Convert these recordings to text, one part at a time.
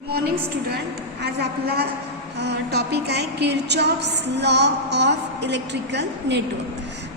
Morning student, आज आपला topic आहे Kirchhoff's law of electrical network.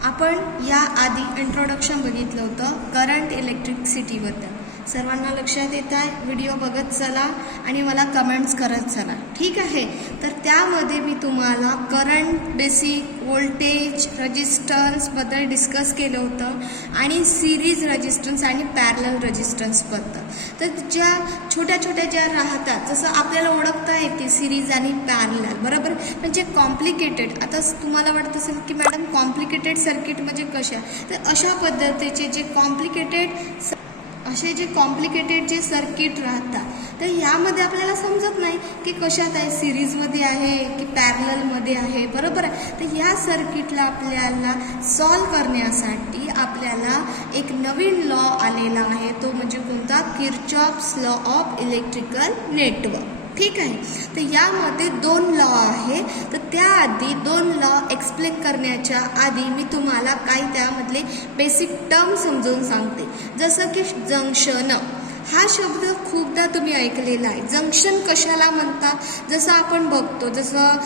आपण या आधी इंट्रोडक्शन बघितलं होतं करंट इलेक्ट्रिसिटीबद्दल. सर्वांना लक्षात येत आहे? व्हिडिओ बघत चला आणि मला कमेंट्स करत चला, ठीक आहे? तर त्यामध्ये मी तुम्हाला करंट, बेसिक, व्होल्टेज, रेजिस्टन्सबद्दल डिस्कस केलं होतं आणि सिरीज रेजिस्टन्स आणि पॅरलल रेजिस्टन्सबद्दल. तर ज्या छोट्या छोट्या ज्या राहतात, जसं आपल्याला ओळखता येते सिरीज आणि पॅरलल, बरोबर? म्हणजे कॉम्प्लिकेटेड. आता तुम्हाला वाटत असेल की मॅडम कॉम्प्लिकेटेड सर्किट म्हणजे कशा? तर अशा पद्धतीचे जे कॉम्प्लिकेटेड जे सर्किट राहतात, तर यामध्ये आपल्याला समजत नाही की कशात आहे, सिरीजमध्ये आहे की पॅरललमध्ये आहे, बरोबर आहे? तर या सर्किटला आपल्याला सॉल्व करण्यासाठी आपल्याला एक नवीन लॉ आलेला आहे, तो म्हणजे कोणता? Kirchhoff's law of electrical network, ठीक आहे? तर यामध्ये दोन लॉ आहे. तर त्याआधी दोन लॉ एक्सप्लेन करण्याच्या आधी मी तुम्हाला काही त्यामधले बेसिक टर्म समजावून सांगते. जसं की जंक्शन हा शब्द खूपदा तुम्ही ऐकलेला आहे. जंक्शन कशाला म्हणतात? जसं आपण बघतो, जसं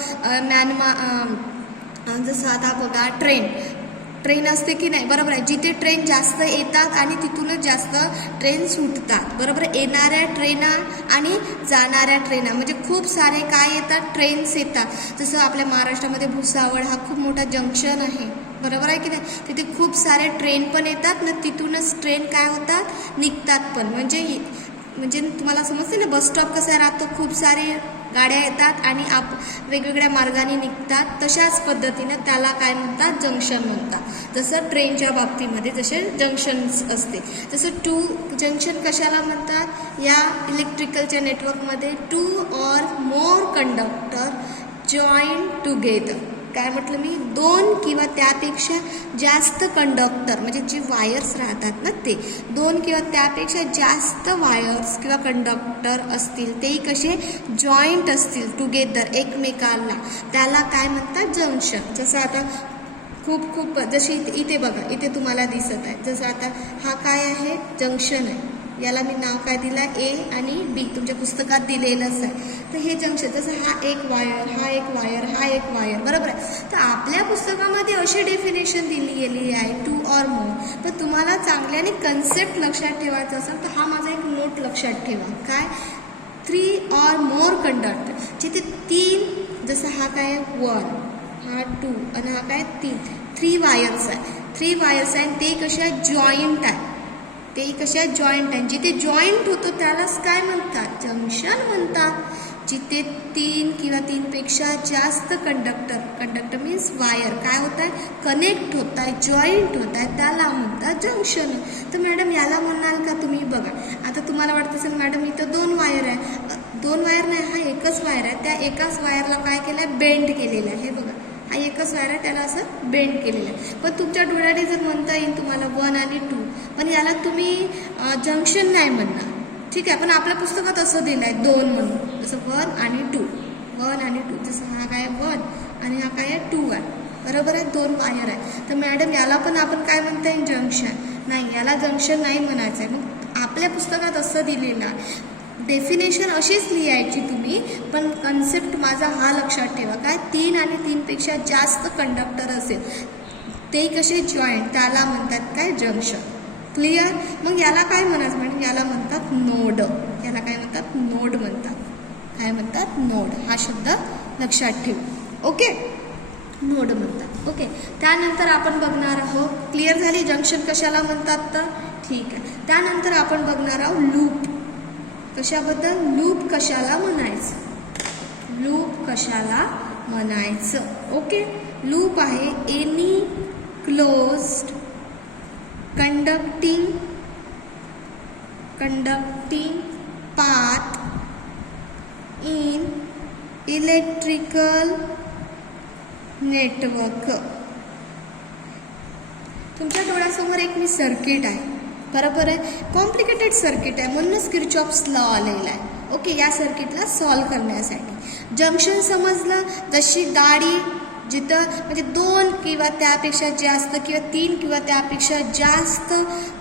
जसं आता बघा ट्रेन असते की नाही, बरोबर आहे? जिथे ट्रेन जास्त येतात आणि तिथूनच जास्त ट्रेन सुटतात, बरोबर? येणाऱ्या ट्रेना आणि जाणाऱ्या ट्रेना म्हणजे खूप सारे काय येतात, ट्रेन्स येतात. जसं आपल्या महाराष्ट्रामध्ये भुसावळ हा खूप मोठा जंक्शन आहे, बरोबर आहे की नाही? तिथे खूप सारे ट्रेन पण येतात ना, तिथूनच ट्रेन काय होतात, निघतात पण. म्हणजे तुम्हाला समजते ना, बसस्टॉप कसा राहतो, खूप सारे गाड्या येतात आणि वेगवेगळ्या मार्गाने निघतात. तशाच पद्धतीनं त्याला काय म्हणतात, जंक्शन म्हणतात. जसं ट्रेनच्या बाबतीमध्ये जसे जंक्शन्स असते, जसं जंक्शन कशाला म्हणतात? या इलेक्ट्रिकलच्या नेटवर्कमध्ये to or more conductor join together. काय म्हटलं मी? दोन किंवा त्यापेक्षा जास्त कंडक्टर, म्हणजे जे वायर्स राहतात ना, ते दोन किंवा त्यापेक्षा जास्त वायर्स किंवा कंडक्टर असतील, तेही कसे जॉईंट असतील टुगेदर एकमेकांना, त्याला काय म्हणतात? जंक्शन. जसं आता खूप जशी इथे बघा, इथे तुम्हाला दिसत आहे, जसं आता हा काय आहे, जंक्शन आहे. याला मी नाव काय दिलं? ए आणि बी. तुमच्या पुस्तकात दिलेलंच आहे. तर हे जंक्शन, जसं हा एक वायर, हा एक वायर, हा एक वायर, बरोबर आहे? तर आपल्या पुस्तकामध्ये अशी डेफिनेशन दिली गेली आहे, टू ऑर मोर. तर तुम्हाला चांगल्याने कन्सेप्ट लक्षात ठेवायचा असेल तर हा माझा एक नोट लक्षात ठेवा. काय? 3 ऑर मोर कंडक्टर, जिथे तीन, जसं हा काय 1, हा 2 आणि हा काय 3 वायर्स आहे. 3 वायर्स आहे, ते कशा जॉईंट आहे, ते कशा जॉईंट आहे. जिथे जॉईंट होतो त्यालाच काय म्हणतात? जंक्शन म्हणतात. जिथे 3 किंवा 3 पेक्षा जास्त कंडक्टर मीन्स वायर काय होत आहे, कनेक्ट होत आहे, जॉईंट होत आहे, त्याला म्हणतात जंक्शन. तर मॅडम याला म्हणाल का तुम्ही? बघा, आता तुम्हाला वाटत असेल मॅडम इथं 2 वायर आहे. 2 वायर नाही, हा एकच वायर आहे. त्या एकाच वायरला काय केलं आहे, बेंड केलेलं आहे. हे बघा, हा एकच वायर आहे, त्याला असं बेंड केलेलं आहे. पण तुमच्या डोळ्याने जर म्हणता येईल तुम्हाला 1 आणि 2, पण याला तुम्ही जंक्शन नाही म्हणणार, ठीक आहे? पण आपल्या पुस्तकात असं दिलं आहे 2 म्हणून, जसं 1 आणि 2, 1 आणि 2. जसं हा काय 1 आणि हा काय 2 आहे, बरोबर आहे? 2 वायर आहे. तर मॅडम याला पण आपण काय म्हणता येईल, जंक्शन? नाही, याला जंक्शन नाही म्हणायचं आहे. मग आपल्या पुस्तकात असं दिलेलं आहे. डेफिनेशन अशीच लिहायची तुम्ही, पण कन्सेप्ट माझा हा लक्षात ठेवा. काय? 3 आणि 3 पेक्षा जास्त कंडक्टर असेल, ते कसे जॉईंट, त्याला म्हणतात काय, जंक्शन. क्लिअर? मग याला काय म्हणायचं मॅडम? याला म्हणतात नोड. याला काय म्हणतात? नोड म्हणतात. काय म्हणतात? नोड. हा शब्द लक्षात ठेव. ओके, नोड म्हणतात. ओके, त्यानंतर आपण बघणार आहोत, क्लिअर झाली जंक्शन कशाला म्हणतात तर? ठीक आहे. त्यानंतर आपण बघणार आहोत लूप. कशाबद्दल? लूप कशाला म्हणायचं, लूप कशाला म्हणायचं. ओके, लूप आहे any closed conducting path in electrical network. तुमच्या डोळ्यासमोर एक मी सर्किट आहे, बरोबर आहे? कॉम्प्लिकेटेड सर्किट आहे, म्हणूनच किर्चॉफ्स लॉ आलेला आहे. ओके, या सर्किटला सॉल्व करण्यासाठी जंक्शन समजलं. जशी गाडी जिथं म्हणजे 2 किंवा त्यापेक्षा जास्त किंवा 3 किंवा त्यापेक्षा जास्त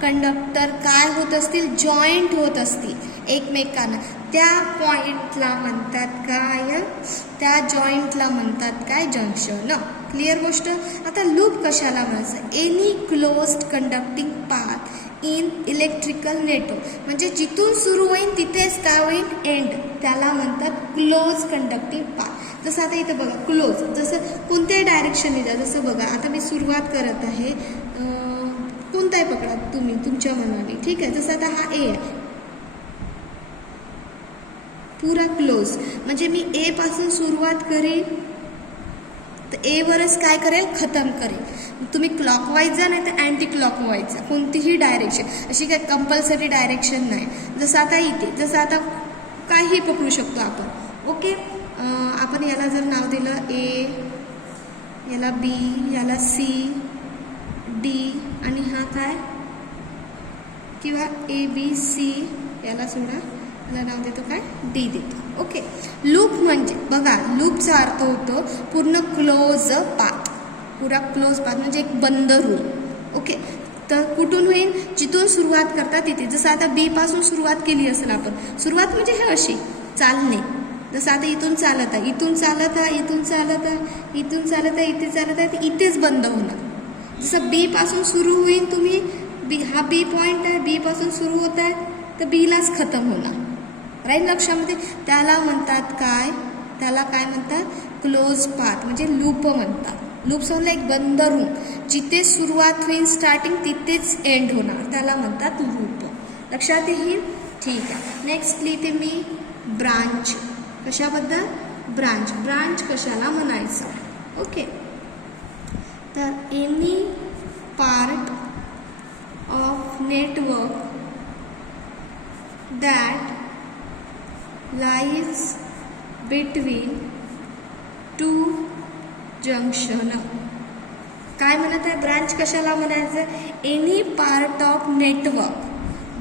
कंडक्टर काय होत असतील, जॉईंट होत असतील एकमेकांना, त्या पॉइंटला म्हणतात काय, त्या जॉईंटला म्हणतात काय, जंक्शन. क्लिअर गोष्ट. आता लूप कशाला म्हणायचं, any closed conducting path in electrical network, म्हणजे जिथून सुरू होईल तिथेच काय होईल, एंड, त्याला म्हणतात क्लोज कंडक्टिंग पाथ. जसं आता इथं बघा क्लोज, जसं कोणत्याही डायरेक्शनने जा. जसं बघा आता मी सुरुवात करत आहे, कोणताही पकडा तुम्ही तुमच्या मनाने, ठीक आहे. जसं आता हा ए आहे, पुरा क्लोज, म्हणजे मी ए पासून सुरुवात करेन तर ए वरच काय करेल, खतम करेल. तुम्ही क्लॉकवाईज जा नाही तर अँटी क्लॉकवाईज जा, कोणतीही डायरेक्शन, अशी काही कंपल्सरी डायरेक्शन नाही. जसं आता इथे, जसं आता काही पकडू शकतो आपण. ओके, आपण याला जर नाव दिलं ए, याला बी, याला सी, डी, आणि हा काय, किंवा ए बी सी, याला सोडा, याला नाव देतो काय, डी देतो. ओके, लूप म्हणजे बघा, लूपचा अर्थ होतो पूर्ण क्लोज पाथ, पुरा क्लोज पाथ म्हणजे एक बंद रूम. ओके, तर कुठून होईल, जिथून सुरुवात करता तिथे. जसं आता बी पासून सुरुवात केली असेल आपण, सुरुवात म्हणजे हे अशी चालणे. जसं आता इथून चालत आहे, इथून चालत आहे, इथून चालत आहे, इथून चालत आहे, इथे चालत आहे, तर इथेच बंद होणार. जसं बी पासून सुरू होईल, तुम्ही बी, हा बी पॉईंट आहे, बी पासून सुरू होत आहे तर बीलाच खतम होणार. राईट, लक्षामध्ये. त्याला म्हणतात काय, त्याला काय म्हणतात, क्लोज पाथ, म्हणजे लूप म्हणतात. लूप समजला एक बंद रूम, जिथे सुरुवात होईल स्टार्टिंग तिथेच एंड होणार, त्याला म्हणतात लूप. लक्षात येईल, ठीक आहे. नेक्स्ट लिहिते मी ब्रांच. कशाबद्दल, ब्रांच. ब्रांच कशाला म्हणायचं. ओके, तर any part of network that lies between two junction. काय म्हणत आहे, ब्रांच कशाला म्हणायचं, any part of network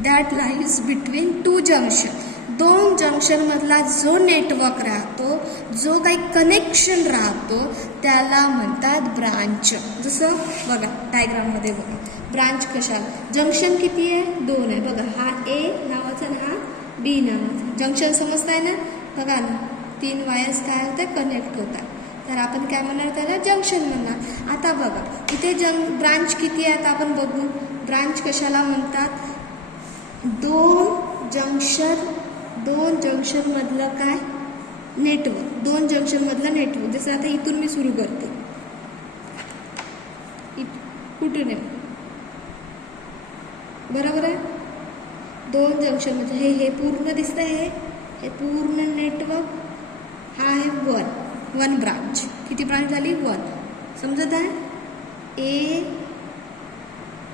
that lies between two junction, दोन जंक्शन मधला जो नेटवर्क राहतो, जो काही कनेक्शन राहतो, त्याला म्हणतात ब्रांच. जसं बघा डायग्राममध्ये बघा, ब्रांच कशाला, जंक्शन किती आहे, दोन आहे. बघा हा ए नावाचा आणि हा बी नावाचा जंक्शन, समजताय ना. बघा ना, तीन वायर्स काय होतात, कनेक्ट होतात, तर आपण काय म्हणणार, त्याला जंक्शन म्हणणार. आता बघा इथे ब्रांच किती आहेत आपण बघू. ब्रांच कशाला म्हणतात, दोन जंक्शन मधलं काय, नेटवर्क, दोन जंक्शन मधलं नेटवर्क. जसं आता इथून मी सुरू करते, कुठून आहे, बरोबर आहे, दोन जंक्शन म्हणजे हे पूर्ण दिसतंय, हे पूर्ण नेटवर्क, हा आहे वन ब्रांच. किती ब्रांच झाली, वन. समजत आहे, ए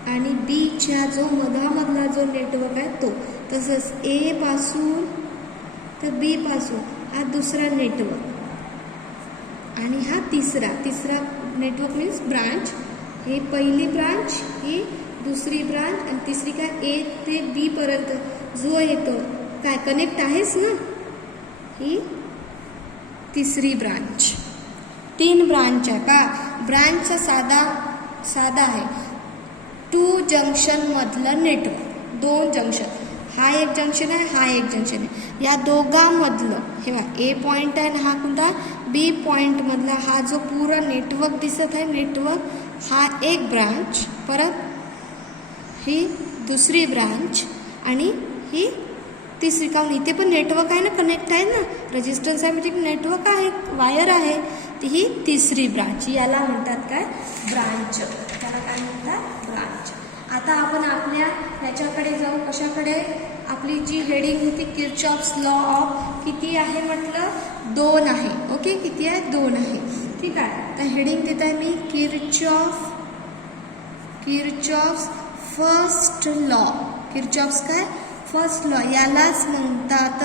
आणि बीच्या जो मधामधला जो नेटवर्क आहे तो. तसंच ए पासून तर बी पासून हा दुसरा नेटवर्क, आणि हा तिसरा नेटवर्क मीन्स ब्रांच. हे पहिली ब्रांच, ही दुसरी ब्रांच, आणि तिसरी काय, ए ते बी पर्यंत जो येतो काय कनेक्ट आहेच ना, ही तिसरी ब्रांच. तीन ब्रांच आहे का, ब्रांचचा साधा आहे, टू जंक्शन मधलं नेटवर्क, दोन जंक्शन, हा एक जंक्शन आहे, हा एक जंक्शन आहे, या दोघांमधलं हे बघा, ए पॉईंट आहे आणि हा कोणता, बी पॉईंट मधला हा जो पूरा नेटवर्क दिसत आहे, नेटवर्क, हा एक ब्रांच, परत ही दुसरी ब्रांच, आणि ही तिसरी. काऊन इथे पण नेटवर्क आहे ना, कनेक्ट आहे ना, रेजिस्टन्स आहे म्हणजे नेटवर्क आहे, वायर आहे, ती ही तिसरी ब्रांच. याला म्हणतात काय, ब्रांच. त्याला काय म्हणतात, ब्रांच. आता आपण आपल्या ह्याच्याकडे जाऊ, कशाकडे, आपली जी हेडिंग होती किर्चॉफ्स लॉ ऑफ, किती आहे म्हटलं, 2 आहे. ओके, किती आहे, 2 आहे. ठीक आहे, तर हेडिंग देत आहे मी किर्चॉफ्स फर्स्ट लॉ. किर्चॉफ्स काय, फर्स्ट लॉ. यालाच म्हणतात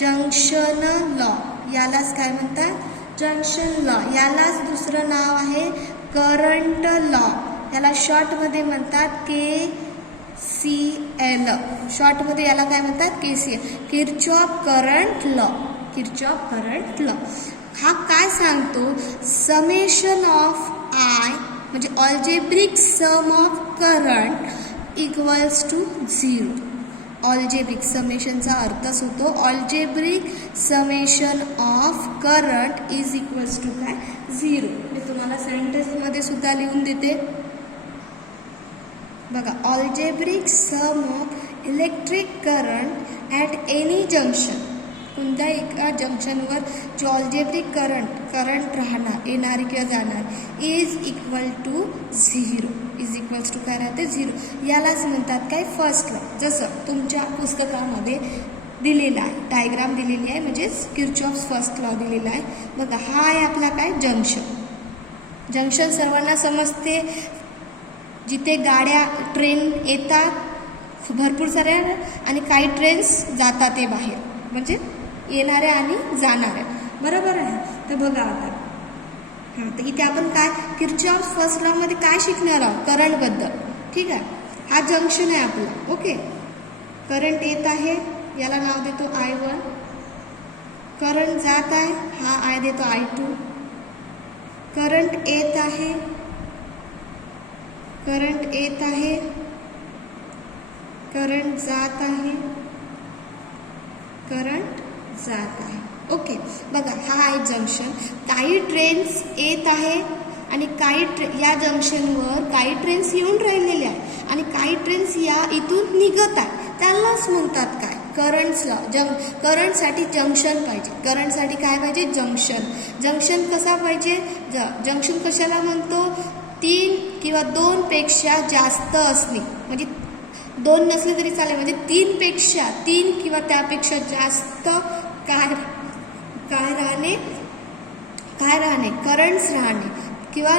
जंक्शन लॉ. यालाच काय म्हणतात, जंक्शन लॉ. यालाच दुसरं नाव आहे करंट लॉ. याला शॉर्टमध्ये म्हणतात KCL. शॉर्टमध्ये याला काय म्हणतात, KCL, Kirchhoff current law. Kirchhoff current law हा काय सांगतो, समेशन ऑफ I म्हणजे algebraic sum of current equals to 0. Algebraic समेशनचा अर्थच होतो algebraic summation of current is equals to काय 0. मी तुम्हाला सेंटेन्समध्ये सुद्धा लिहून देते बघा. Algebraic sum of electric current at any junction, कोणत्या एका जंक्शनवर जो ऑल्जेब्रिक करंट राहणार येणार किंवा जाणार is equal to 0. Is equals to काय राहते 0. यालाच म्हणतात काय फर्स्ट लॉ. जसं तुमच्या पुस्तकामध्ये दिलेला आहे, डायग्राम दिलेली आहे, म्हणजेच किर्चॉफ्स फर्स्ट लॉ दिलेला आहे बघा. हा आहे आपला काय जंक्शन. जंक्शन सर्वांना समजते, जिथे गाड्या ट्रेन येतात भरपूर साऱ्या आणि काही ट्रेन्स जातात ते बाहेर, म्हणजे येणाऱ्या आणि जाणाऱ्या, बरोबर आहे. तर बघा आता हां, तर इथे आपण काय किर्चॉफ्स फर्स्ट लॉमध्ये काय शिकणार आहोत करंटबद्दल. ठीक आहे, हा जंक्शन आहे आपला. ओके, करंट येत आहे, याला नाव देतो I1. करंट जात आहे, हा आय देतो I2. करंट येत आहे, करंट येत आहे, करंट जात आहे, करंट जात आहे. ओके, बघा हा आहे जंक्शन. काही ट्रेन्स येत आहे आणि या जंक्शनवर काही ट्रेन्स येऊन राहिलेल्या आहेत आणि काही ट्रेन्स या इथून निघत आहेत. त्यालाच म्हणतात काय करंट्सला. करंटसाठी जंक्शन पाहिजे. करंटसाठी काय पाहिजे जंक्शन. जंक्शन कसा पाहिजे, जंक्शन कशाला म्हणतो 3 किंवा 2 पेक्षा जास्त असणे, म्हणजे 2 नसले तरी चालेल, म्हणजे 3 किंवा त्यापेक्षा जास्त काय राहणे करंट्स राहणे किंवा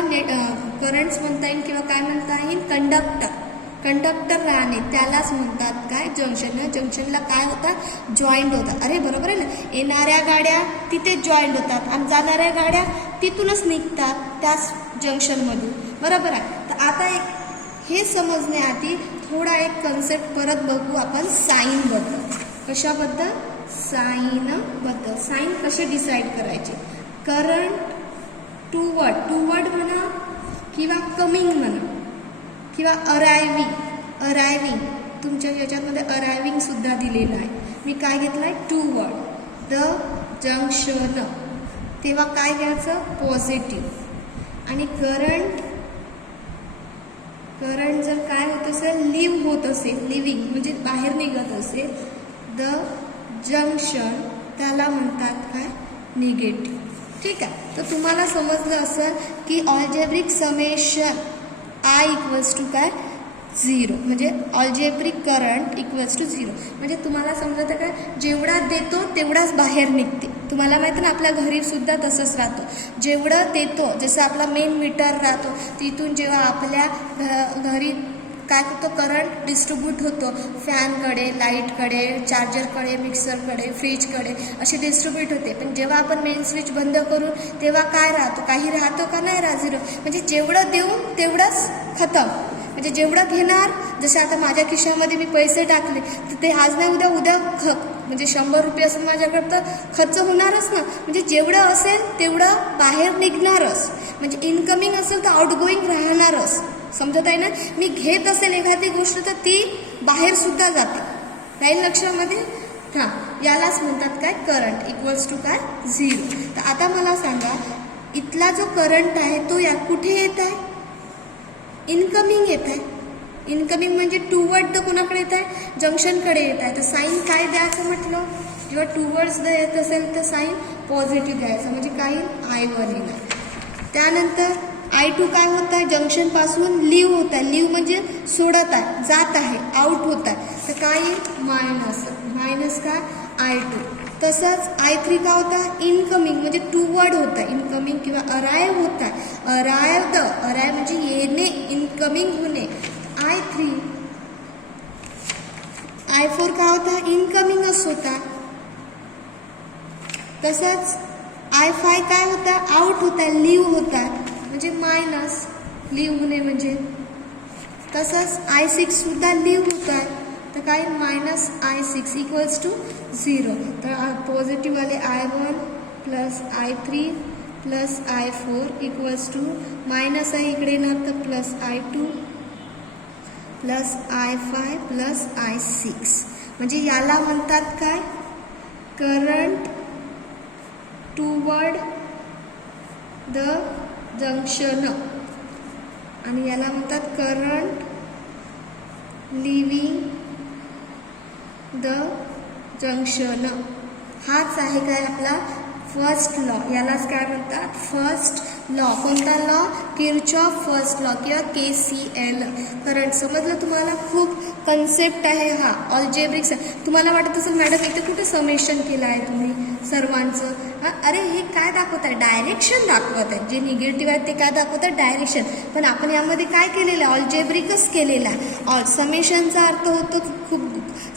करंट्स म्हणता येईल किंवा काय म्हणता येईल कंडक्टर राहणे, त्यालाच म्हणतात काय जंक्शन. जंक्शनला काय होतात जॉईंट होतात. अरे बरोबर आहे ना, येणाऱ्या गाड्या तिथे जॉईंट होतात आणि जाणाऱ्या गाड्या तिथूनच निघतात त्याच जंक्शनमधून, बरोबर आहे. तर आता हे समजण्याआधी थोडा एक कन्सेप्ट परत बघू आपण साईनबद्दल. कशाबद्दल, साईनबद्दल. साईन कसे डिसाईड करायचे. करंट टूवर्ड म्हणा किंवा कमिंग म्हणा किंवा अरायविंग. तुमच्या याच्यामध्ये अरायविंग सुद्धा दिलेलं आहे. मी काय घेतलं आहे टूवर्ड द जंक्शन, तेव्हा काय घ्यायचं पॉझिटिव्ह. आणि करंट जर काय होत असेल लिव्ह होत असेल, लिव्हिंग म्हणजे बाहेर निघत असेल, द जंक्शन त्याला म्हणतात काय निगेटिव्ह. ठीक आहे, तर तुम्हाला समजलं असेल की ऑल्जेब्रिक समेशन I इक्वल्स टू काय 0, म्हणजे ऑल्जेब्रिक करंट इक्वल्स टू 0. म्हणजे तुम्हाला समजतं काय जेवढा देतो तेवढाच बाहेर निघते. तुम्हाला माहिती ना आपल्या घरी सुद्धा तसंच राहतो. जेवढं देतो, जसं आपला मेन मीटर राहतो, तिथून जेव्हा आपल्या घरी काय करतो करंट डिस्ट्रीब्यूट होतो फॅनकडे, लाईटकडे, चार्जरकडे, मिक्सरकडे, फ्रीजकडे असे डिस्ट्रीब्यूट होते. पण जेव्हा आपण मेन स्विच बंद करू तेव्हा काय राहतो, काही राहतो का नाही राहत 0. म्हणजे जेवढं देऊन तेवढंच खतम. म्हणजे जेवढं घेणार, जसं आता माझ्या खिशामध्ये मी पैसे टाकले तर ते आज नाही उद्या म्हणजे 100 रुपये असेल माझ्याकडं तर खर्च होणारच ना. म्हणजे जेवढं असेल तेवढं बाहेर निघणारच. म्हणजे इनकमिंग असेल तर आउटगोईंग राहणारच. समजत आहे ना. मी घेत असेल एखादी गोष्ट तर ती बाहेर सुद्धा जाते. राहील लक्षामध्ये. हां, यालाच म्हणतात काय करंट इक्वल्स टू काय 0. तर आता मला सांगा इथला जो करंट आहे तो या कुठे येत आहे, इनकमिंग येत आहे. इनकमिंग म्हणजे टूवर्ड द कोणाकडे येत आहे, जंक्शनकडे येत आहे. तर साईन काय द्यायचं म्हटलं, जेव्हा टूवर्ड्स द येत असेल तर साईन पॉझिटिव्ह द्यायचं, म्हणजे काही I1 येणार. त्यानंतर I2 काय होत आहे, जंक्शनपासून लिव्ह होत आहे. लिव्ह म्हणजे सोडत आहे, जात आहे, आउट होत आहे. तर काय मायनस काय I2. तसंच I3 काय होता इनकमिंग, म्हणजे टूवर्ड होत आहे, इनकमिंग किंवा अराईव्ह होत आहे. अराईव्ह म्हणजे येणे, इनकमिंग होणे. I4 काय होता इनकमिंगच होता. तसंच I5 काय होता आउट होता, लिव्ह होता, म्हणजे मायनस लिव्ह होणे म्हणजे. तसंच I6 सुद्धा लिव्ह होता, तर काय मायनस I6 इक्वल्स टू 0. तर पॉझिटिव्हवाले I1 plus I3 plus I4 equals to minus आहे इकडे ना तर plus I2 plus I5 plus I6. म्हणजे याला म्हणतात काय, करंट टुवर्ड द जंक्शन, आणि याला म्हणतात करंट लिव्हिंग द जंक्शन. हाच आहे काय आपला फर्स्ट लॉ. यालाच काय म्हणतात, फर्स्ट लॉ. कोणता लॉ, किरचॉफ फर्स्ट लॉ किंवा KCL. करंट समजलं तुम्हाला. खूप कन्सेप्ट आहे हा, ऑल्जेब्रिक्स आहे. तुम्हाला वाटत असेल मॅडम इथे कुठे समेशन केलं आहे तुम्ही सर्वांचं. अरे हे काय दाखवत आहे, डायरेक्शन दाखवत आहे. जे निगेटिव्ह आहे ते काय दाखवत आहे, डायरेक्शन. पण आपण यामध्ये काय केलेलं आहे, ऑल्जेब्रिकच केलेला आहे. समेशनचा अर्थ होतो खूप,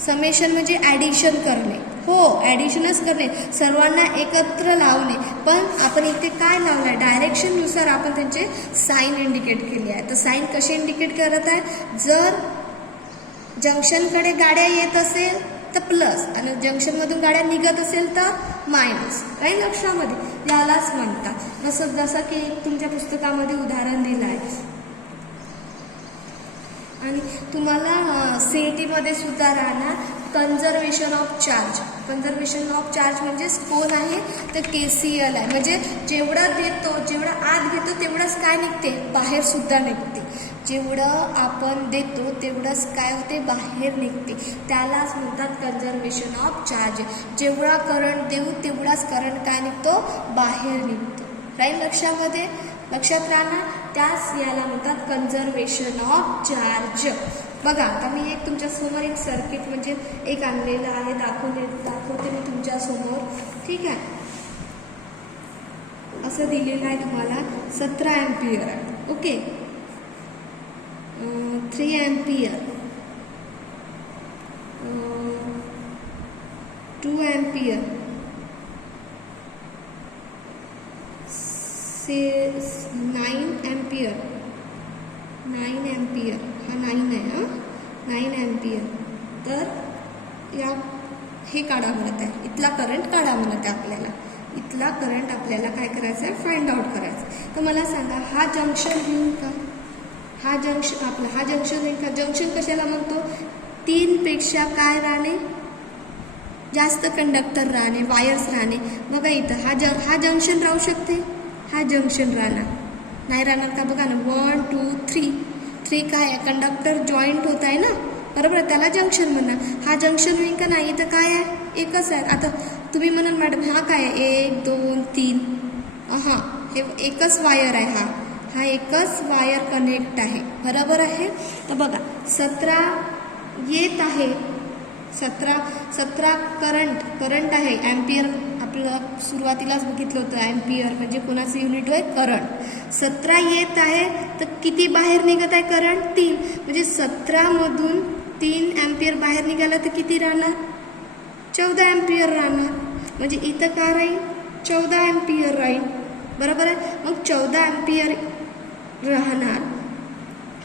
समेशन म्हणजे ॲडिशन करणे. हो, ॲडिशनच करणे, सर्वांना एकत्र लावणे. पण आपण इथे काय लावलं आहे, डायरेक्शननुसार आपण त्यांचे साईन इंडिकेट केले आहे. तर साईन कसे इंडिकेट करत आहे, जर जंक्शनकडे गाड्या येत असेल तर प्लस, आणि जंक्शनमधून गाड्या निघत असेल तर मायनस. काही लक्षामध्ये यालाच म्हणतात. जसं की तुमच्या पुस्तकामध्ये उदाहरण दिलं आहे. आणि तुम्हाला CET सुद्धा राहणार conservation of charge. Conservation of charge म्हणजे कोण आहे, तर KCL आहे. म्हणजे जेवढं देतो, जेवढं आत घेतो तेवढंच काय निघते, बाहेर सुद्धा निघते. जेवढं आपण देतो तेवढंच काय होते, बाहेर निघते. त्यालाच म्हणतात कन्झर्वेशन ऑफ चार्ज. जेवढा करंट देऊ तेवढाच करंट काय निघतो, बाहेर निघतो. राईट, लक्षामध्ये लक्षात राहणार. त्याच याला म्हणतात कन्झर्वेशन ऑफ चार्ज. बघा आता मी एक तुमच्यासमोर एक सर्किट म्हणजे एक आणलेलं आहे, दाखवते मी तुमच्यासमोर. ठीक आहे, असं दिलेलं आहे तुम्हाला. 17 अँपियर आहे. Okay, 3 ampere, 2 ampere, 9 ampere. 9 ampere, हा 9 आहे. हां, 9 अँपियर. तर या हे काढा म्हणत आहे, इथला करंट काढा म्हणत आहे आपल्याला. इथला करंट आपल्याला काय करायचं आहे, फाइंड आउट करायचं. तर मला सांगा, हा जंक्शन होईल का, हा जंक्शन आपला हा जंक्शन होईल का. जंक्शन कशाला म्हणतो, 3 पेक्षा काय राहणे, जास्त कंडक्टर राहणे, वायर्स राहणे. बघा इथं हा जंक्शन राहू शकते, हा जंक्शन राहणार नाही, राहणार का, बघा ना. 1 2 3 काय आहे, कंडक्टर जॉईंट होत आहे ना, बरोबर, त्याला जंक्शन म्हणणार. हा जंक्शन होईल का नाही, इथं काय आहे, एकच आहे. आता तुम्ही म्हणाल मॅडम हा काय आहे, 1 2 3, हां हे एकच वायर आहे, हा एकच वायर कनेक्ट आहे, बरोबर आहे. तर बघा 17 येत आहे, 17 करंट आहे. अँपियर आपलं सुरुवातीलाच बघितलं होतं, अँपियर म्हणजे कोणाचं युनिट होय, करंट. 17 येत आहे, तर किती बाहेर निघत आहे करंट, 3. म्हणजे 17मधून 3 अँपियर बाहेर निघाला तर किती राहणार, 14 अँपियर राहणार. म्हणजे इथं काय राहील, 14 अँपियर राहील, बरोबर आहे. मग 14 अँपियर राहणार.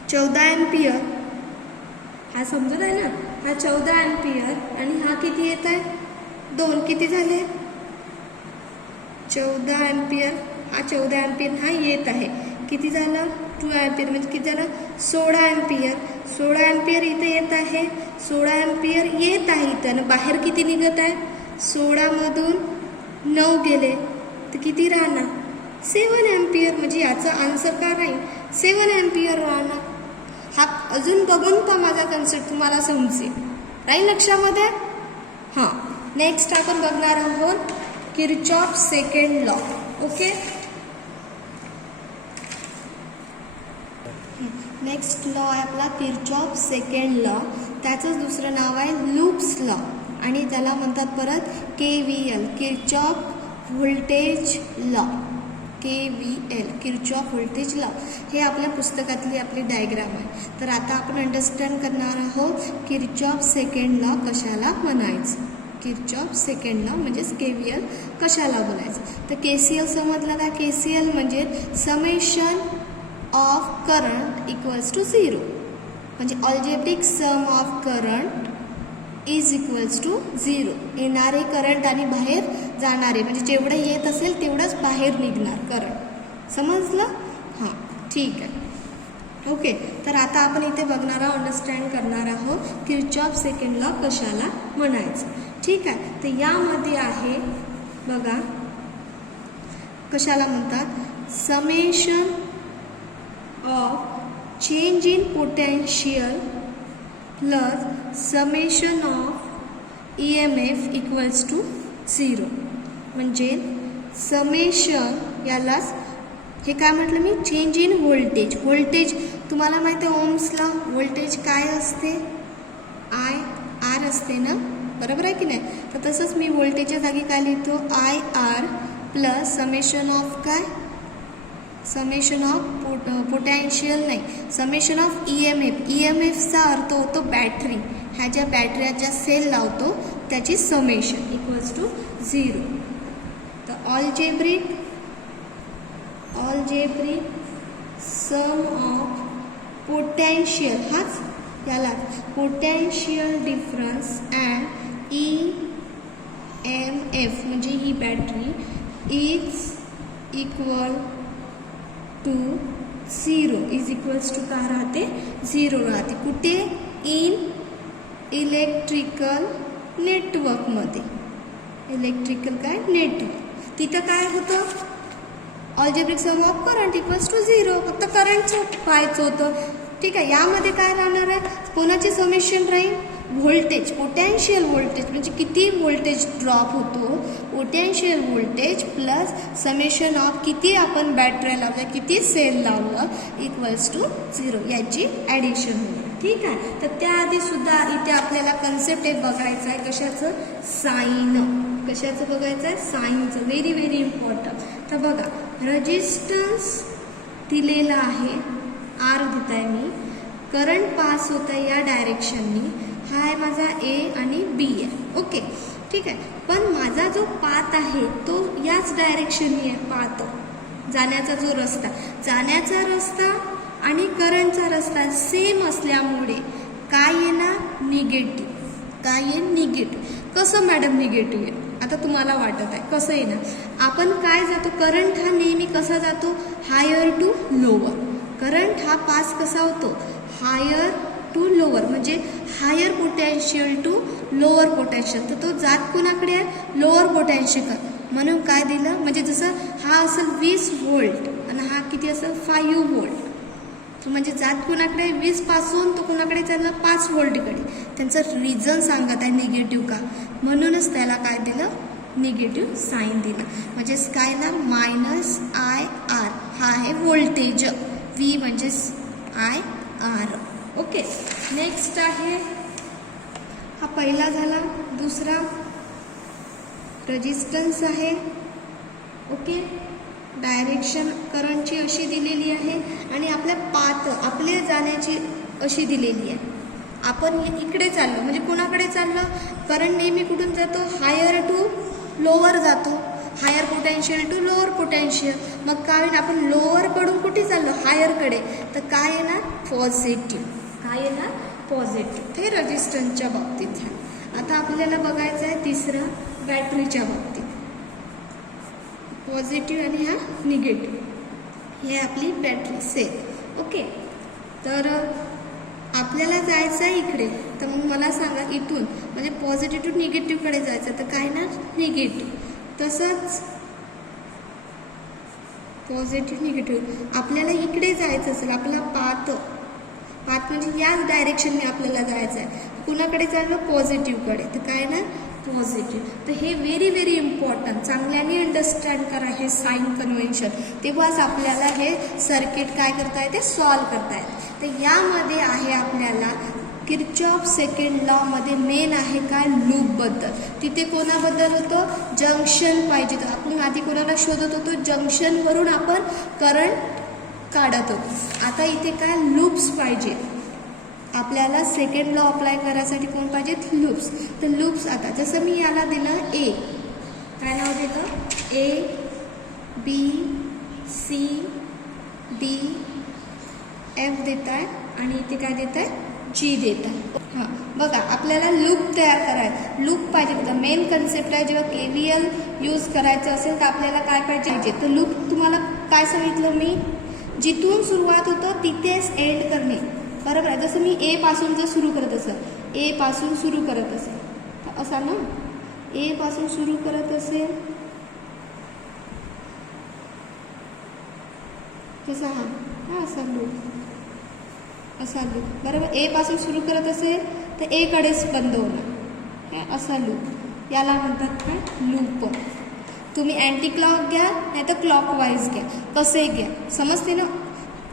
14 अँपियर हा समजत आहे ना, हा 14 अँपियर आणि हा किती येत आहे, 2. किती झाले, 14 अँपियर, हा 14 अँपियर हा येत आहे. किती झालं, 2 अँपियर म्हणजे किती झालं, 16 अँपियर. 16 अँपियर इथे येत आहे, 16 अँपियर येत आहे इथं. आणि बाहेर किती निघत आहे, 16मधून 9 गेले तर किती राहणार, 7 अँपियर. म्हणजे याचा आन्सर काय राहील, 7 अँपियर राहणार. हा अजून बघून पहा, माझा कन्सेप्ट तुम्हाला समजेल. राहील लक्षामध्ये. हां, नेक्स्ट आपण बघणार आहोत Kirchhoff second law. Okay, next law आहे आपला किरचॉफ सेकंड लॉ. त्याचंच दुसरं नाव आहे लूप्स लॉ, आणि त्याला म्हणतात परत KVL, Kirchhoff voltage law. KVL, Kirchhoff voltage law. हे आपल्या पुस्तकातली आपली डायग्राम आहे. तर आता आपण अंडरस्टँड करणार आहोत किरचॉफ सेकंड लॉ कशाला म्हणायचं. किरचॉफ सेकंड लॉ म्हणजेच KVL कशाला बोलायचं. तर KCL समजलं का, KCL म्हणजे summation of current equals to 0. म्हणजे algebraic sum of current is equals to 0. येणारे करंट आणि बाहेर जाणारे, म्हणजे जेवढं येत असेल तेवढंच बाहेर निघणार करंट. समजलं, हां ठीक आहे. ओके, तर आता आपण इथे बघणार आहोत, अंडरस्टँड करणार आहोत किर्चॉफ सेकंड लॉ कशाला म्हणायचं. ठीक आहे, तर यामध्ये आहे बघा कशाला म्हणतात, summation of change in potential plus summation of EMF equals to 0. म्हणजे समेशन यालाच हे काय म्हटलं मी, चेंज इन व्होल्टेज. व्होल्टेज तुम्हाला माहिती आहे ओम्सला व्होल्टेज काय असते, IR असते ना, बरोबर आहे की नाही. तर तसंच मी व्होल्टेजच्या जागी काय लिहितो, IR प्लस समेशन ऑफ काय, समेशन ऑफ पोटॅन्शियल नाही, समेशन ऑफ EMF. EMFचा अर्थ होतो बॅटरी. ह्या ज्या बॅटऱ्या ज्या सेल लावतो त्याची समेशन इक्वल्स टू 0. तर ऑलजेब्रिक सम ऑफ पोटॅन्शियल, हाच याला पोटॅन्शियल डिफरन्स अँड EMF म्हणजे ही battery is equal to 0, is equals to काय राहते, 0 राहते. कुठे, इन इलेक्ट्रिकल नेटवर्कमध्ये. इलेक्ट्रिकल काय नेटवर्क, तिथं काय होतं, algebraic sum of current equals to 0. फक्त करंटचं पाहायचं होतं. ठीक आहे, यामध्ये काय राहणार आहे, कोणाची समेशन राहील, व्होल्टेज, पोटॅन्शियल व्होल्टेज म्हणजे किती व्होल्टेज ड्रॉप होतो, potential voltage plus summation of किती आपण बॅटऱ्या लावल्या, किती सेल लावलं इक्वल्स टू 0, याची ॲडिशन होईल. ठीक आहे, तर त्याआधी सुद्धा इथे आपल्याला कन्सेप्ट एक बघायचं आहे, कशाचं, साईन. कशाचं बघायचं आहे, साईनचं. Very very important. तर बघा, रेजिस्टन्स दिलेला आहे, R देत आहे मी, करंट पास होत आहे या डायरेक्शननी, हा आहे माझा A आणि B आहे. ओके, ठीक आहे, पण माझा जो पाथ आहे तो याच डायरेक्शननी आहे. पाथ जाण्याचा जो रस्ता, जाण्याचा रस्ता आणि करंटचा रस्ता सेम असल्यामुळे काय येणार, निगेटिव्ह. काय येईल, निगेटिव्ह. कसं मॅडम निगेटिव्ह आहे, आता तुम्हाला वाटत आहे कसं येणार, आपण काय जातो, करंट हा नेहमी कसा जातो, हायर टू लोअर. करंट हा पास कसा होतो, हायर टू लोअर, म्हणजे higher potential to lower potential. तर तो जात कुणाकडे आहे, लोअर पोटॅन्शियल. म्हणून काय दिलं, म्हणजे जसं हा असेल 20 व्होल्ट आणि हा किती असेल 5 व्होल्ट. तो म्हणजे जात कुणाकडे, 20 पासून तो कुणाकडे चालला, 5 व्होल्टकडे. त्यांचं रिझन सांगत आहे निगेटिव्ह का, म्हणूनच त्याला काय दिलं, निगेटिव्ह साईन दिलं. म्हणजेच काय ना, -IR हा आहे व्होल्टेज, V म्हणजेच IR. ओके, नेक्स्ट आहे, हा पहिला झाला. दुसरा रेजिस्टन्स आहे. ओके, डायरेक्शन करंटची अशी दिलेली आहे आणि आपल्या पाथ, आपल्या जाण्याची अशी दिलेली आहे. आपण इकडे चाललो म्हणजे कोणाकडे चाललं, करंट नेहमी कुठून जातो, हायर टू लोअर जातो, higher potential to lower potential. मग काय, आपण लोअरकडून कुठे चाललो, हायरकडे. तर काय येणार, पॉझिटिव्ह. काय येणार, पॉझिटिव्ह. हे रेजिस्टन्सच्या बाबतीत आहे. आता आपल्याला बघायचं आहे तिसरं, बॅटरीच्या बाबतीत. पॉझिटिव्ह आणि हा निगेटिव्ह, हे आपली बॅटरी सेल. ओके, तर आपल्याला जायचं आहे इकडे, तर मग मला सांगा इथून म्हणजे पॉझिटिव्ह टू निगेटिव्हकडे जायचं, तर काय ना, निगेटिव्ह. तसंच पॉझिटिव्ह निगेटिव्ह, आपल्याला इकडे जायचं असेल, आपला पाथ म्हणजे याच डायरेक्शनने आपल्याला जायचं आहे, कुणाकडे चाललं, पॉझिटिव्हकडे. तर काय ना, पॉझिटिव्ह. तर हे व्हेरी व्हेरी इम्पॉर्टंट, चांगल्याने अंडरस्टँड करा हे साईन कन्व्हेन्शन, तेव्हाच आपल्याला हे सर्किट काय करता येते, सॉल्व करता येते. तर यामध्ये आहे आपल्याला किर्चॉफ सेकंड लॉ मध्ये मेन आहे काय, लूपबद्दल. तिथे कोणाबद्दल होतं, जंक्शन पाहिजे. तर आपण आधी कोणाला शोधत होतो, जंक्शनवरून आपण करंट काढत होतो. आता इथे काय, लूप्स पाहिजे आपल्याला. सेकंड लॉ अप्लाय करायसाठी कोण पाहिजेत, लूप्स. तर लूप्स, आता जसं मी याला दिलं A, काय नाव देतं, A B C D F देत आहे आणि इथे काय देत आहे, G देत आहे. हां, बघा आपल्याला लूप तयार करायचं, लूप पाहिजे. बघा मेन कन्सेप्ट आहे, जेव्हा KVL यूज करायचं असेल तर आपल्याला काय पाहिजे. तर लूप तुम्हाला काय सांगितलं मी, जिथून सुरुवात होतं तिथेच एंड करणे, बरोबर आहे. जसं मी ए पासून जर सुरू करत असेल, ए पासून सुरू करत असेल तर असा ना, ए पासून सुरू करत असेल तसा हा असा लूप, असा लूप, बरोबर. ए पासून सुरू करत असेल तर ए कडेच बंद होणार, असा लूप, याला म्हणतात काय, लूप. तुम्ही अँटी क्लॉक घ्या नाही तर क्लॉकवाईज घ्या, कसे घ्या समजते ना.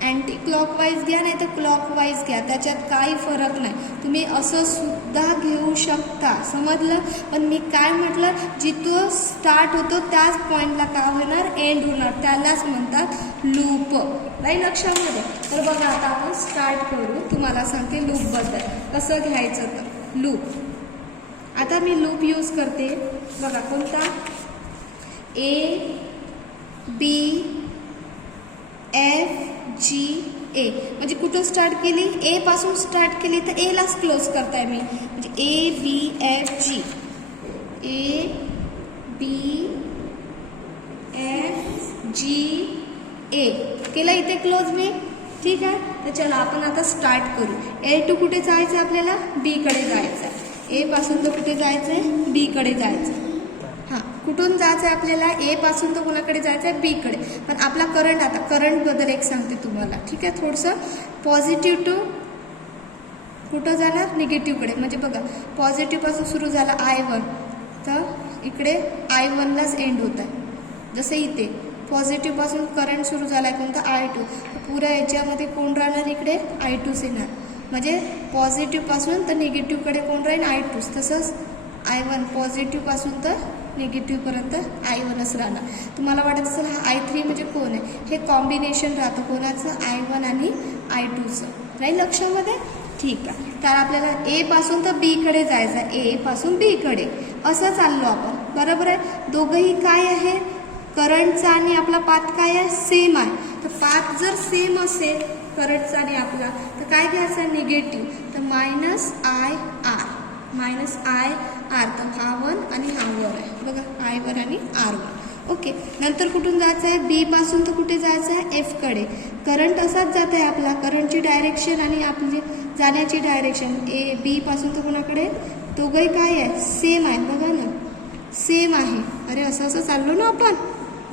अँटी क्लॉकवाईज घ्या नाही तर क्लॉकवाईज घ्या, त्याच्यात काही फरक नाही. तुम्ही असं सुद्धा घेऊ शकता, समजलं. पण मी काय म्हटलं, जिथं स्टार्ट होतो त्याच पॉईंटला काय होणार, एंड होणार, त्यालाच म्हणतात लूप. नाही लक्षामध्ये. तर बघा आता आपण स्टार्ट करू. तुम्हाला सांगते लूपबद्दल कसं घ्यायचं तर. लूप आता मी लूप यूज करते बघा, कोणता, ए बी एफ जी ए, म्हणजे कुठं स्टार्ट केली, ए पासून स्टार्ट केली तर एलाच क्लोज करताय मी, म्हणजे A B F G, A B F G ए केलं इथे क्लोज मी. ठीक आहे. तर चला आपण आता स्टार्ट करू. ए टू कुठे जायचं आपल्याला, बी कडे जायचं आहे. ए पासून तर कुठे जायचं आहे, बी कडे जायचं. हां, कुठून जायचं आहे आपल्याला, ए पासून तर कोणाकडे जायचं आहे, बी कडे. पण आपला करंट, आता करंटबद्दल एक सांगते तुम्हाला. ठीक आहे. थोडंसं पॉझिटिव्ह टू कुठं जाणार, निगेटिव्हकडे. म्हणजे बघा, पॉझिटिव्हपासून सुरू झाला I1 तर इकडे I1लाच एंड होत आहे. जसं इथे पॉझिटिव्हपासून करंट सुरू झाला आहे कोणता, I2, पुऱ्या याच्यामध्ये कोण राहणार, इकडे I2च येणार. म्हणजे पॉझिटिव्हपासून तर निगेटिव्हकडे कोण राहील, I2. तसंच I1 पॉझिटिव्हपासून तर निगेटिव्हपर्यंत I1च राहणार. तुम्हाला वाटत असेल हा I3 म्हणजे कोण आहे, हे कॉम्बिनेशन राहतं कोणाचं, I1 आणि I2चं. राहील लक्षामध्ये. ठीक आहे. तर आपल्याला ए पासून तर बी कडे जायचं आहे, ए पासून बी कडे असं चाललो आपण, बरोबर आहे. दोघंही काय आहे, करंटचा आणि आपला पाथ काय आहे, सेम आहे. तर पाथ जर सेम असेल करंटचा आणि आपला, तर काय घ्यायचं आहे, निगेटिव्ह. तर -IR, -IR, तर हा 1 आणि हा 1 आहे बघा, I1 आणि R1. ओके. नंतर कुठून जायचं आहे, बी पासून तर कुठे जायचं आहे, एफ कडे. करंट असाच जात आहे आपला, करंटची डायरेक्शन आणि आपली जाण्याची डायरेक्शन, ए बी पासून तर कोणाकडे, दोघंही काय आहे, सेम आहे बघा ना, सेम आहे. अरे असं असं चाललो ना आपण,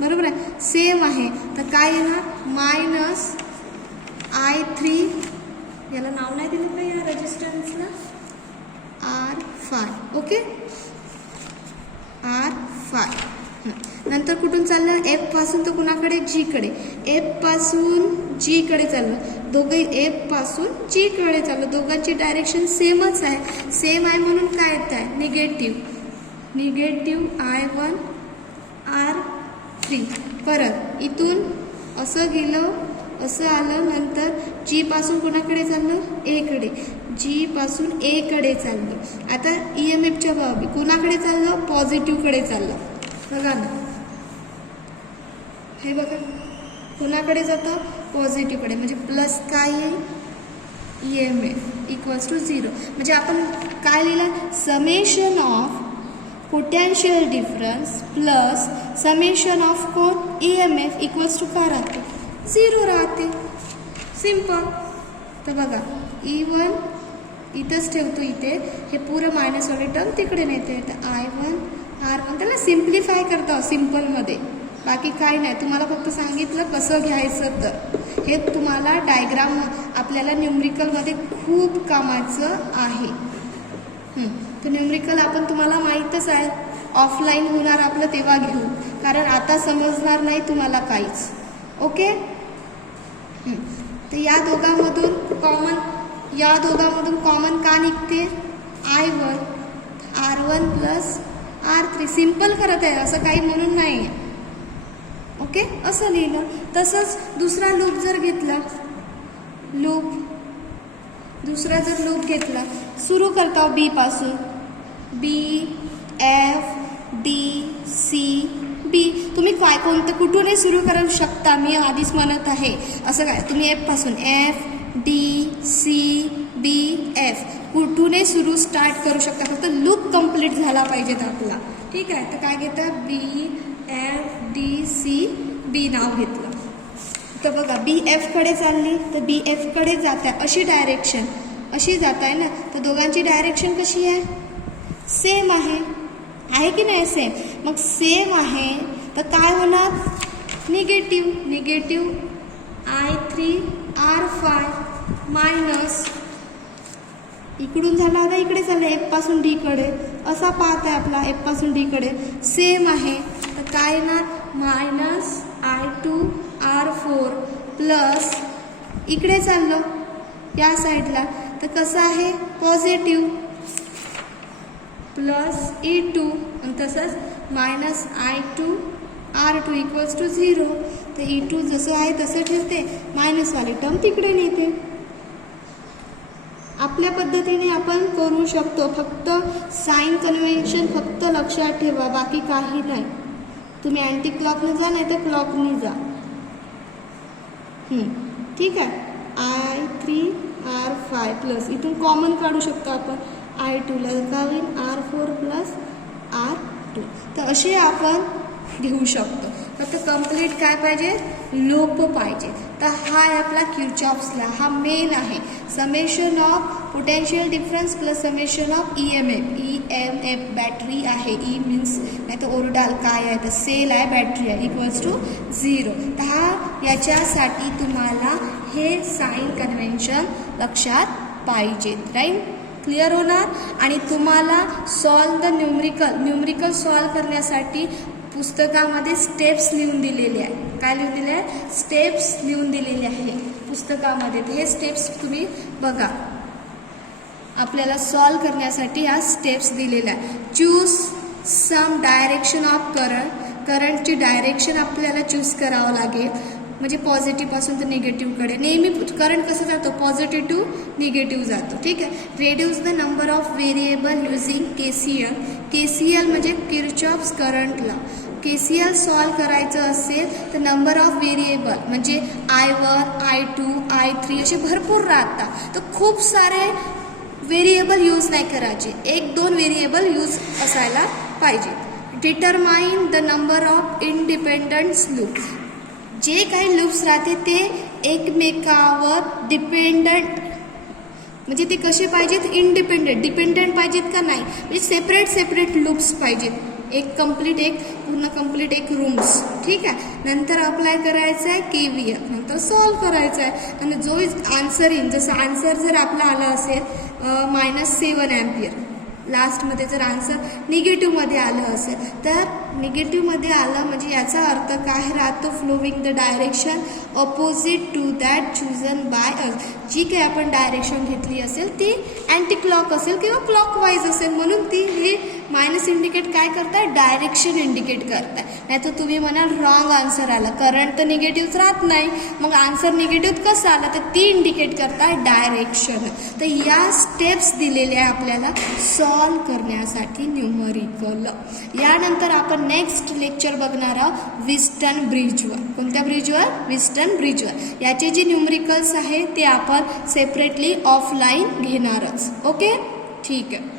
बरोबर आहे, सेम आहे. तर काय येणार, -I3, याला नाव नाही दिलं का या रेजिस्टन्सला, R5. Okay, R5. नंतर कुठून चाललं, एफ पासून तर कुणाकडे, जी कडे. एफ पासून जी कडे चाललं, दोघे एफ पासून जी कडे चाललं, दोघांची डायरेक्शन सेमच आहे. सेम आहे म्हणून काय येत आहे, निगेटिव्ह I1 R3. परत इथून असं गेलं, असं आलं. नंतर जी पासून कुणाकडे चाललं, ए कडे. जी पासून ए कडे चाललं. आता EMFच्या बाबी कुणाकडे चाललं, पॉझिटिव्हकडे चाललं बघा ना. हे बघा कुणाकडे जातं, पॉझिटिव्हकडे. म्हणजे प्लस काय आहे, EMF = 0. म्हणजे आपण काय लिहिलं, summation of potential difference plus summation of कोण, EMF = काय राहते, 0 राहते. सिंपल. तर बघा E1 इथंच ठेवतो, इथे हे पुरं मायनसवाले टर्म तिकडे नेते. तर I1 R1 त्याला सिम्प्लिफाय करता सिम्पलमध्ये, बाकी काय नाही. तुम्हाला फक्त सांगितलं कसं घ्यायचं. तर हे तुम्हाला डायग्राम आपल्याला न्यूमरिकलमध्ये खूप कामाचं आहे. तर न्यूमरिकल आपण तुम्हाला माहीतच आहे, ऑफलाईन होणार आपलं तेव्हा घेऊ, कारण आता समजणार नाही तुम्हाला काहीच. ओके. तर या दोघांमधून कॉमन का निघते, I1, R1 + R3. सिम्पल करत आहे, असं काही म्हणून नाही आहे. ओके, असं लिहिलं. तसंच दुसरा लूप जर घेतला, दुसरा लूप घेतला, सुरू करता बी पासून, B F D C B. तुम्ही काय कोणतं कुठूनही सुरू करू शकता, मी आधीच म्हणत आहे. असं काय, तुम्ही F पासून F D C B F कुठूनही सुरू स्टार्ट करू शकता, फक्त लूप कंप्लीट झाला पाहिजेत आपला. ठीक आहे. तर काय घेतं, B F D C B नाव घेतलं. तर बघा BF कडे चालली तर BF कडे जात आहे, अशी डायरेक्शन अशी जात आहे ना, तर दोघांची डायरेक्शन कशी आहे, सेम आहे की नाही सेम. मग सेम आहे तर काय होणार, निगेटिव्ह I3R5 मायनस इकडून झाला आता इकडे चाललं F पासून D कडे, असा पाथ आहे आपला F पासून D कडे सेम आहे तर काय येणार, मायनस I2R4 प्लस इकडे चाललो या साईडला तर कसं आहे, पॉझिटिव्ह प्लस E2 आणि तसंच मायनस I2R2 इक्वल्स टू 0. तर E2 जसं आहे तसं ठेवते, मायनसवाली टर्म तिकडे नेते. आपल्या पद्धतीने आपण करू शकतो, फक्त साइन कन्व्हेन्शन फक्त लक्षात ठेवा, बाकी काही नाही. तुम्ही अँटी क्लॉकने जा नाही तर क्लॉकने जा. ठीक आहे. I3R5 प्लस इथून कॉमन काढू शकतो आपण, I2 ला काय होईल, R4 प्लस R2. तर असे आपण घेऊ शकतो. फक्त कंप्लीट काय पाहिजे, लूप पाहिजे. तर हा आहे आपला किर्चॉफ्स लॉ, हा मेन आहे. Summation of potential difference plus summation of EMF battery आहे, ई मीन्स नाही तर ओरडाल काय आहे, तर सेल आहे, बॅटरी आहे, इक्वल्स टू 0. तर हा याच्यासाठी तुम्हाला हे साइन कन्व्हेन्शन लक्षात पाहिजेत, राईट. क्लिअर होणार. आणि तुम्हाला सॉल्व द न्यूमरिकल सॉल्व करण्यासाठी पुस्तकामध्ये स्टेप्स लिहून दिलेले आहे. काय लिहून दिले आहे, स्टेप्स लिहून दिलेले आहे पुस्तकामध्ये. हे स्टेप्स तुम्ही बघा, आपल्याला सॉल्व करण्यासाठी ह्या स्टेप्स दिलेल्या आहे. चूज सम डायरेक्शन ऑफ करंटची डायरेक्शन आपल्याला चूज करावं लागेल. म्हणजे पॉझिटिव्ह पासून तर निगेटिव्हकडे नेहमी करंट कसं जातो, पॉझिटिव्ह टू निगेटिव्ह जातो. ठीक आहे. Reduce the number of variable using KCL म्हणजे Kirchhoff's current law. KCL solve करायचं असेल तर नंबर ऑफ व्हेरिएबल म्हणजे I1, I2, I3 असे भरपूर राहतात. तर खूप सारे व्हेरिएबल यूज नाही करायचे, 1-2 व्हेरिएबल यूज असायला पाहिजे. Determine the number of independent loop. जे काही लूप्स राहते ते एकमेकावर डिपेंडंट, म्हणजे ते कसे पाहिजेत, डिपेंडंट पाहिजेत का नाही, म्हणजे सेपरेट लूप्स पाहिजेत. पूर्ण कंप्लीट एक रूम्स. ठीक आहे. नंतर अप्लाय करायचं आहे KVL, नंतर सॉल्व करायचं आहे. आणि जो आन्सर येईल, जसं आन्सर जर आपला आला असेल -7 अँपियर, लास्टमध्ये जर आन्सर निगेटिव्हमध्ये आलं असेल तर निगेटिव्हमध्ये आलं म्हणजे याचा अर्थ काय राहतो, flowing the direction opposite to that chosen by us. जी काही आपण डायरेक्शन घेतली असेल ती अँटी क्लॉक असेल किंवा क्लॉकवाईज असेल, म्हणून ती हे मायनस इंडिकेट काय करताय, डायरेक्शन इंडिकेट करताय. नाही तर तुम्ही म्हणाल रॉंग आन्सर आला, करंट तर निगेटिव्हच राहत नाही, मग आन्सर निगेटिव्ह कसं आला, तर ती इंडिकेट करताय डायरेक्शन. तर या स्टेप्स दिलेल्या आहे आपल्याला सॉल्व करण्यासाठी न्यूमरिकल. यानंतर आपण नेक्स्ट लेक्चर बघणार आहोत विस्टन ब्रिजवर. कोणत्या ब्रिजवर, विस्टन ब्रिजवर. याचे जे न्यूमरिकल्स आहे ते आपण सेपरेटली ऑफलाईन घेणारच. ओके, ठीक आहे.